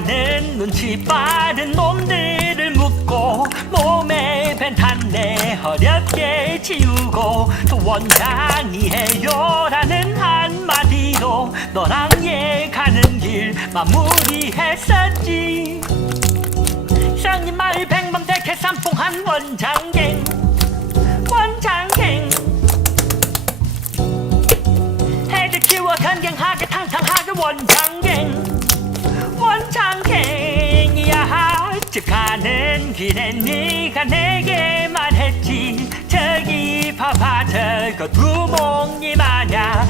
나는 눈치 빠른 놈들을 묶고 몸에 펜탄내 어렵게 지우고 원장이 해요라는 한마디로 너랑 얘 가는 길 마무리했었지. 상님 마을 백맘대개 삼봉한 원장갱 애들 키워 건강하게 탕탕하게 원장갱이야. 집 가는 길에 네가 내게 말했지. 저기 봐봐 저거 두목님 아냐.